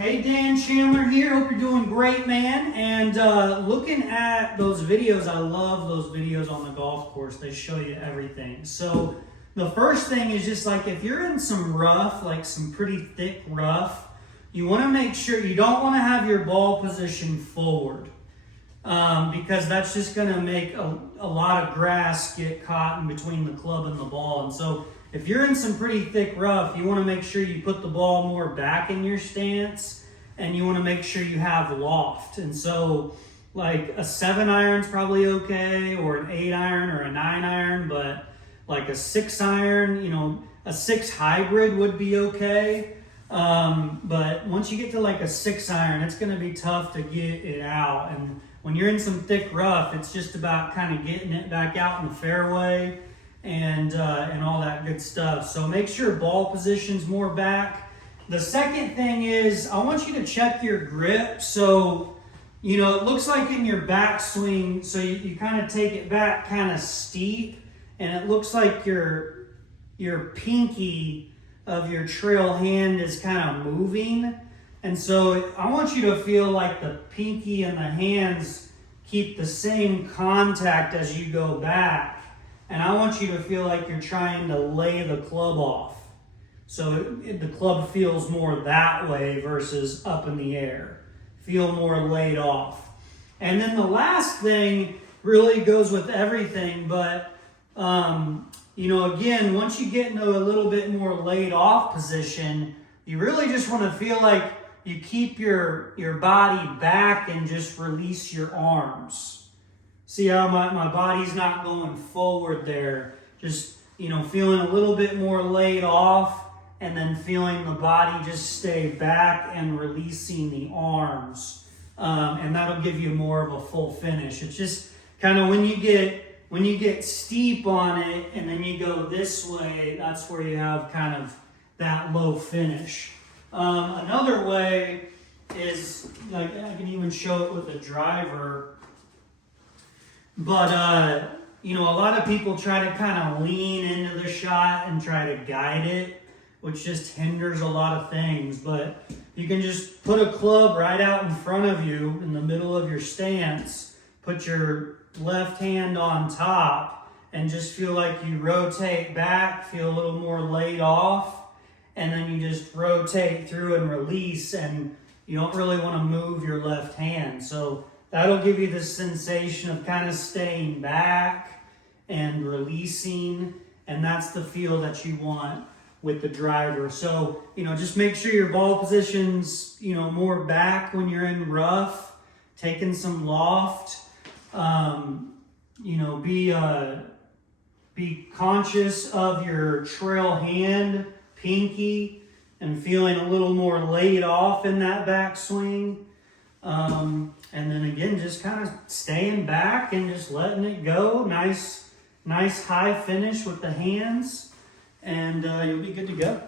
Hey, Dan Chandler here. Hope you're doing great, man. And looking at those videos, I love those videos on the golf course. They show you everything. So the first thing is just like if you're in some rough, like some pretty thick rough, you want to make sure you don't want to have your ball position forward because that's just going to make a lot of grass get caught in between the club and the ball. And so if you're in some pretty thick rough, you want to make sure you put the ball more back in your stance, and you want to make sure you have loft. And so like a 7-iron's probably okay, or an 8-iron or a 9-iron, but like a 6-iron, a 6 hybrid would be okay. But once you get to like a 6-iron, it's going to be tough to get it out. And when you're in some thick rough, it's just about kind of getting it back out in the fairway and all that good stuff. So make sure ball position's more back. The second thing is I want you to check your grip. So, it looks like in your backswing, so you kind of take it back kind of steep, and it looks like your pinky of your trail hand is kind of moving. And so I want you to feel like the pinky and the hands keep the same contact as you go back. And I want you to feel like you're trying to lay the club off. So the club feels more that way versus up in the air. Feel more laid off. And then the last thing really goes with everything, but again, once you get into a little bit more laid off position, you really just want to feel like you keep your body back and just release your arms. See how my body's not going forward there. Just, feeling a little bit more laid off, and then feeling the body just stay back and releasing the arms. And that'll give you more of a full finish. It's just kind of when you get steep on it and then you go this way, that's where you have kind of that low finish. Another way is, like, I can even show it with a driver. But, a lot of people try to kind of lean into the shot and try to guide it, which just hinders a lot of things. But you can just put a club right out in front of you in the middle of your stance, put your left hand on top, and just feel like you rotate back, feel a little more laid off, and then you just rotate through and release, and you don't really want to move your left hand. So that'll give you the sensation of kind of staying back and releasing, and that's the feel that you want with the driver. So, just make sure your ball position's, more back when you're in rough, taking some loft. Be conscious of your trail hand, pinky, and feeling a little more laid off in that backswing. And then again, just kind of staying back and just letting it go. Nice high finish with the hands, and you'll be good to go.